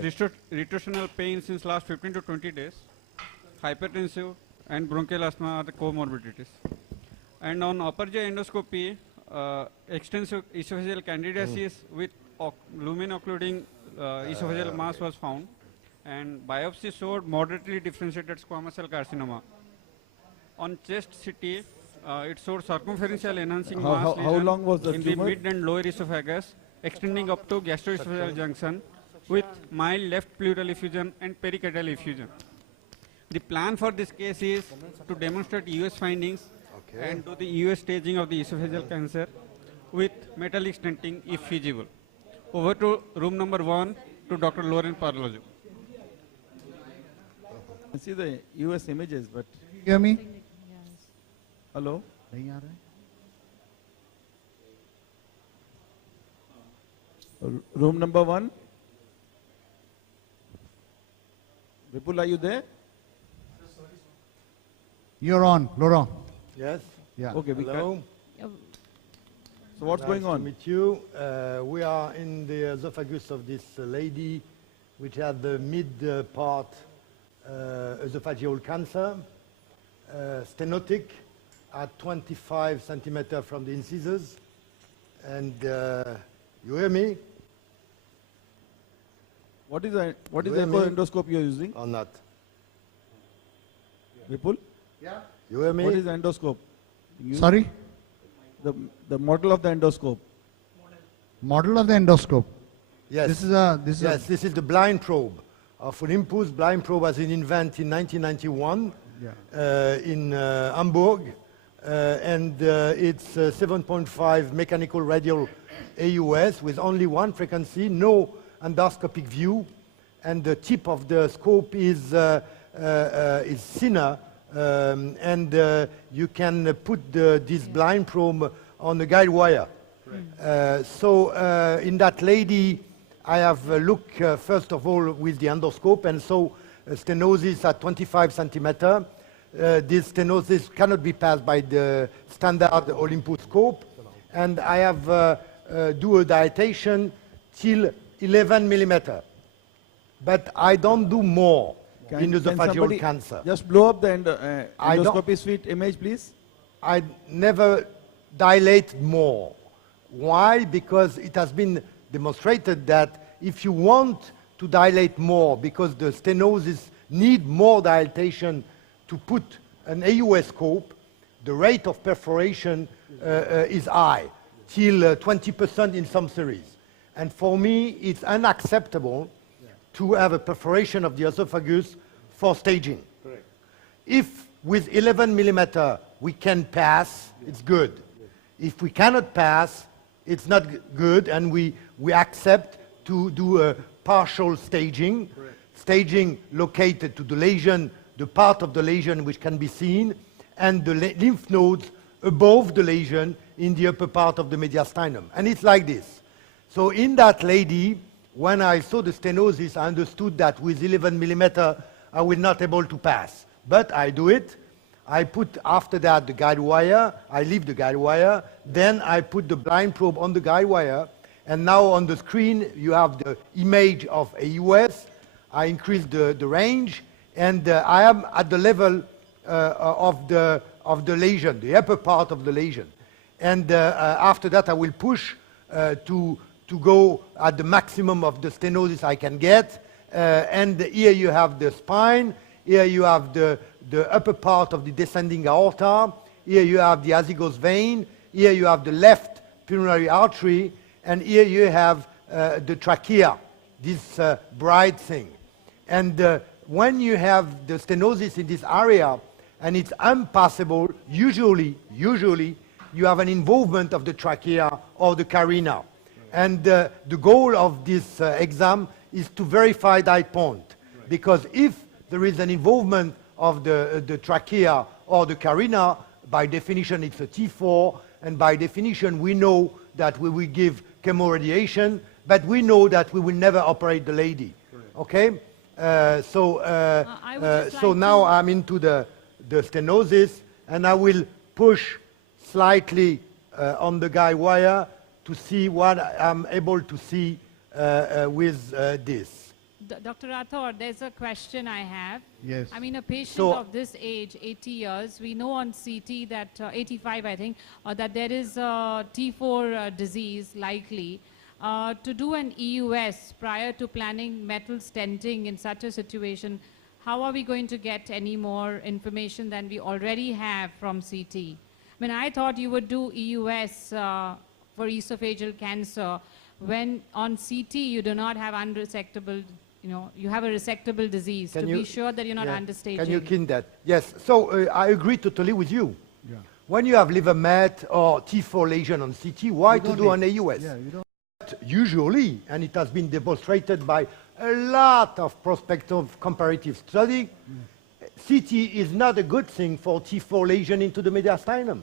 Retrotional pain since last 15 to 20 days. Hypertensive and bronchial asthma are the comorbidities. And on upper GI endoscopy, extensive esophageal candidiasis with lumen occluding esophageal mass was found, and biopsy showed moderately differentiated squamous cell carcinoma. On chest CT, it showed circumferential enhancing mass how long was the in tumor? the mid and lower esophagus, extending up to gastroesophageal junction with mild left pleural effusion and pericardial effusion. The plan for this case is to demonstrate US findings and do the US staging of the esophageal cancer with metallic stenting if feasible. Over to room number 1 to Dr. Laurent Palazzo. I see the US images, but Hear me? hello? नहीं आ रहा है? Room number 1. Vipul, are you there? You're on, Laurent. Yes. Yeah. Okay, we Hello. So what's Nice going to on? meet you. We are in the esophagus of this lady, which had the mid part esophageal cancer, stenotic at 25 centimeters from the incisors. And you hear me What is the Do you echo mean- endoscope you are using? or not? Vipul? You hear me? What is the endoscope? Sorry? The model of the endoscope. Model of the endoscope. Yes. This is a Yes, this is the blind probe of Olympus. Blind probe was invented in 1991 in Hamburg, and it's 7.5 mechanical radial AUS with only one frequency, no endoscopic view, and the tip of the scope is thinner, and you can put this blind probe on the guide wire. So in that lady, I have looked first of all with the endoscope, and so stenosis at 25 centimeter. This stenosis cannot be passed by the standard Olympus scope, and I have do a dilatation till 11 millimeter. But I don't do more in esophageal somebody cancer. just blow up the I don't- endoscopy suite image, please? I never dilate more. Why? Because it has been demonstrated that if you want to dilate more, because the stenosis need more dilatation to put an AUS scope, the rate of perforation is high, till 20% in some series. And for me, it's unacceptable to have a perforation of the esophagus for staging. Correct. If with 11 millimeter we can pass, it's good. If we cannot pass, it's not good, and we accept to do a partial staging. Correct. Staging located to the lesion, the part of the lesion which can be seen, and the lymph nodes above the lesion in the upper part of the mediastinum. And it's like this. So in that lady, when I saw the stenosis, I understood that with 11 millimeter, I will not able to pass. But I do it. I put after that the guide wire. I leave the guide wire. Then I put the blind probe on the guide wire. And now on the screen, you have the image of AUS. I increase the range. And I am at the level of the lesion, the upper part of the lesion. And after that, I will push to go at the maximum of the stenosis I can get. And here you have the spine. Here you have the upper part of the descending aorta. Here you have the azygos vein. Here you have the left pulmonary artery. And here you have the trachea, this bright thing. And when you have the stenosis in this area and it's unpassable, usually you have an involvement of the trachea or the carina. And the goal of this exam is to verify that point. Because if there is an involvement of the trachea or the carina, by definition it's a T4, and by definition we know that we will give chemoradiation, but we know that we will never operate the lady. Okay? So now I'm into the stenosis, and I will push slightly on the guide wire to see what I'm able to see with this. Dr. Rathore, there's a question I have. Yes. I mean, a patient So- of this age, 80 years, we know on CT that, 85 I think, that there is a T4 disease likely. To do an EUS prior to planning metal stenting in such a situation, how are we going to get any more information than we already have from CT? I mean, I thought you would do EUS for esophageal cancer when on CT you do not have unresectable, you know, you have a resectable disease, Can to you- be sure that you're not Yeah. understaging. Can you kin that? Yes. So I agree totally with you. Yeah. When you have liver met or T4 lesion on CT, why You to don't do need- an AUS? Yeah, you don't. Usually, and it has been demonstrated by a lot of prospective comparative study, CT is not a good thing for T4 lesion into the mediastinum.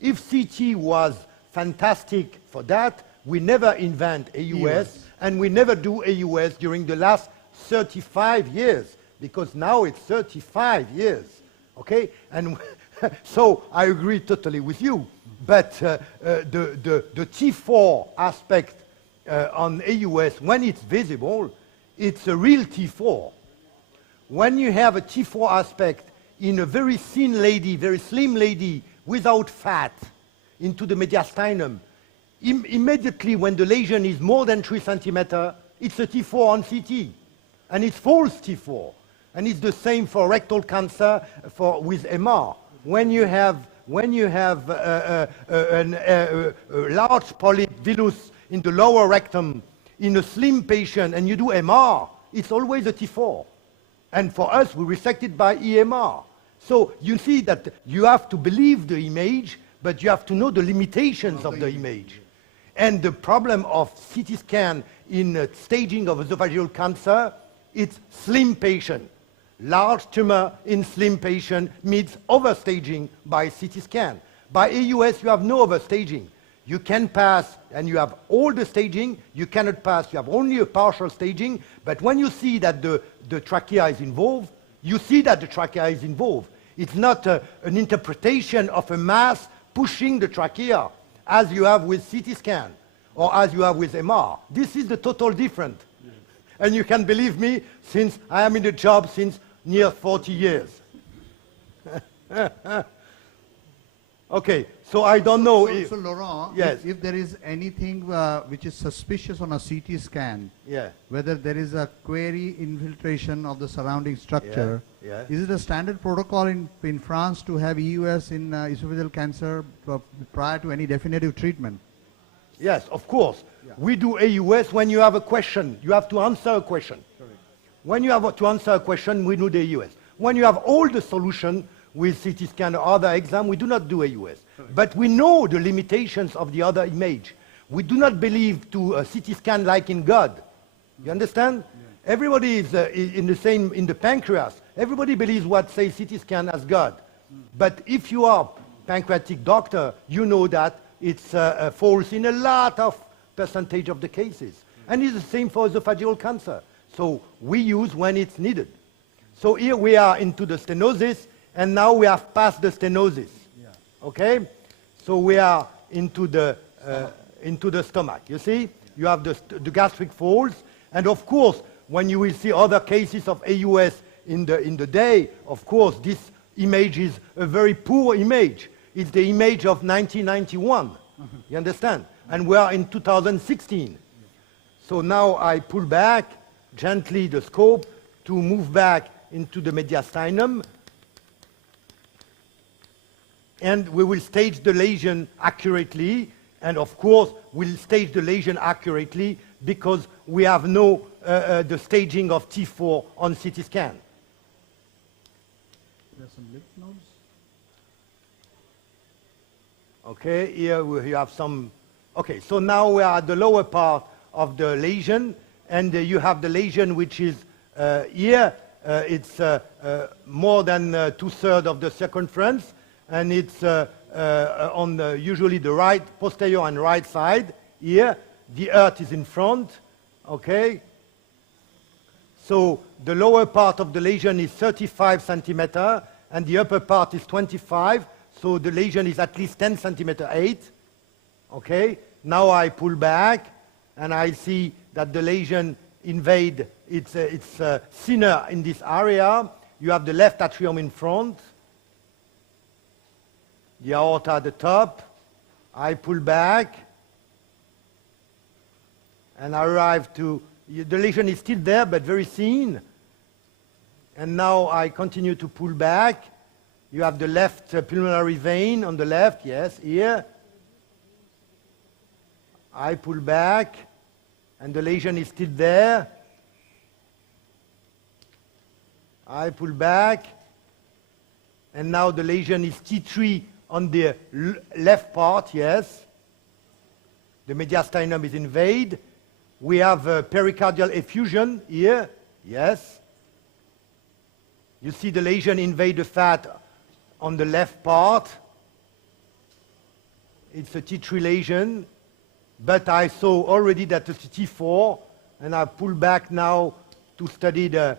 If CT was fantastic for that, we never invent AUS, and we never do AUS during the last 35 years, because now it's 35 years, okay? And so I agree totally with you. But the T4 aspect on AUS, when it's visible, it's a real T4. When you have a T4 aspect in a very thin lady, very slim lady, without fat, into the mediastinum, immediately when the lesion is more than 3 centimeters, it's a T4 on CT. And it's false T4. And it's the same for rectal cancer with MR. When you have a large polyp villus in the lower rectum in a slim patient and you do MR, it's always a T4. And for us, we resect it by EMR. So you see that you have to believe the image, but you have to know the limitations of the image. And the problem of CT scan in staging of esophageal cancer, it's slim patient. Large tumor in slim patient means overstaging by CT scan. By AUS, you have no overstaging. You can pass, and you have all the staging. You cannot pass, you have only a partial staging. But when you see that the trachea is involved, you see that the trachea is involved. It's not an interpretation of a mass pushing the trachea, as you have with CT scan, or as you have with MR. This is the total difference. Yes. And you can believe me, since I am in the job since near 40 years. Okay, so I don't know if... So Laurent, Yes. if there is anything which is suspicious on a CT scan, Yeah. whether there is a query infiltration of the surrounding structure, yeah. is it a standard protocol in France to have EUS in esophageal cancer prior to any definitive treatment? Yes, of course. Yeah. We do AUS when you have a question. You have to answer a question. Correct. When you have to answer a question, we do the AUS. When you have all the solution with CT scan or other exam, we do not do AUS. Correct. But we know the limitations of the other image. We do not believe to a CT scan like in God. You understand? Yeah. Everybody is in the same, in the pancreas. Everybody believes what says CT scan as God. But if you are pancreatic doctor, you know that it's false in a lot of percentage of the cases. And it's the same for esophageal cancer. So we use when it's needed. So here we are into the stenosis, and now we have passed the stenosis. Yeah. Okay? So we are into the stomach. You see? You have the gastric folds, and of course, when you will see other cases of AUS in the day, of course, this image is a very poor image. It's the image of 1991. You understand? And we are in 2016. So now I pull back gently the scope to move back into the mediastinum. And we will stage the lesion accurately. And of course, we'll stage the lesion accurately because we have no the staging of T4 on CT scan. There's some lymph nodes. Okay, here we have some. Okay, so now we are at the lower part of the lesion, and you have the lesion which is here. It's more than 2/3 of the circumference, and it's on usually the right, posterior and right side. Here, the earth is in front. Okay. So the lower part of the lesion is 35 centimeter, and the upper part is 25. So the lesion is at least 10 centimeter 8. Okay. Now I pull back, and I see that the lesion invade, it's thinner in this area. You have the left atrium in front, the aorta at the top. I pull back, and I arrive to, the lesion is still there, but very thin. And now I continue to pull back. You have the left pulmonary vein on the left, yes, here. I pull back, and the lesion is still there. I pull back, and now the lesion is T3 on the left part, yes. The mediastinum is invaded. We have pericardial effusion here, yes. You see the lesion invade the fat on the left part. It's a T3 lesion, but I saw already that it's T4, and I pull back now to study the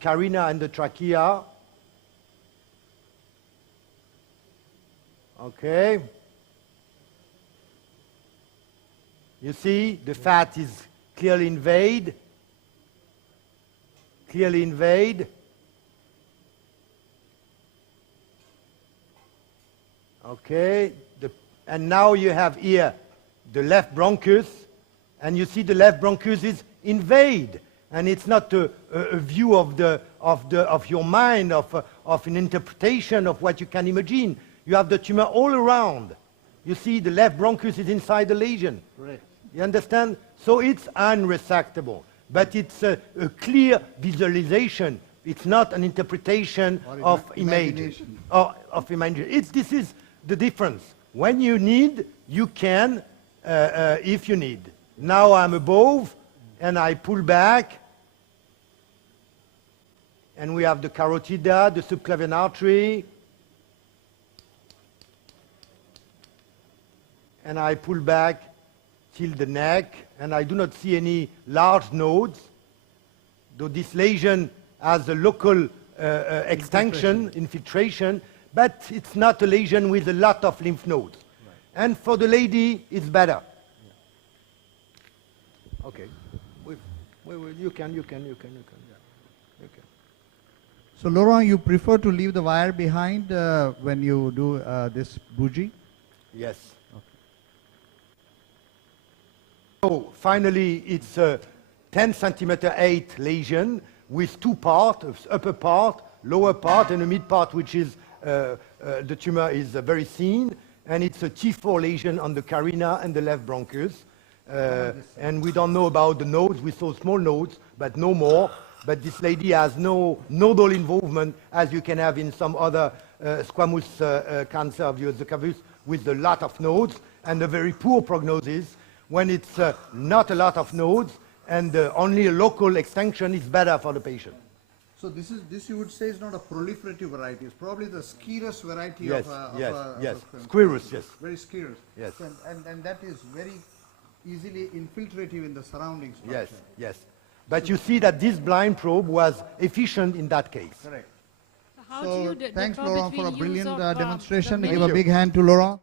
carina and the trachea. Okay. You see, the fat is clearly invaded. Clearly invaded. Okay. And now you have here the left bronchus, and you see the left bronchus is invaded. And it's not a view of your mind, of an interpretation of what you can imagine. You have the tumor all around. You see the left bronchus is inside the lesion. Correct. You understand? So it's unresectable. But it's a clear visualization. It's not an interpretation of image. This is the difference. When you need, you can, if you need. Now I'm above, and I pull back. And we have the carotida, the subclavian artery. And I pull back till the neck, and I do not see any large nodes, though this lesion has a local extension, infiltration, but it's not a lesion with a lot of lymph nodes. Right. And for the lady, it's better. Yeah. Okay. You can. Yeah. Okay. So Laurent, you prefer to leave the wire behind when you do this bougie? Yes. So finally, it's a 10 centimeter 8 lesion with two parts, upper part, lower part, and a mid part, which is the tumor is very thin, and it's a T4 lesion on the carina and the left bronchus. And we don't know about the nodes. We saw small nodes, but no more. But this lady has no nodal involvement, as you can have in some other squamous cancer of the esophagus, with a lot of nodes and a very poor prognosis. When it's not a lot of nodes and only a local extension is better for the patient. So this you would say is not a proliferative variety. It's probably the scarce variety yes, of yes. Squirrus, yes. Very scarce. Yes. So, and that is very easily infiltrative in the surrounding structure. Yes. But you see that this blind probe was efficient in that case. Correct. How do you Thanks, differ Laurent, for a between use brilliant of, demonstration. the Give a you. big hand to Laurent.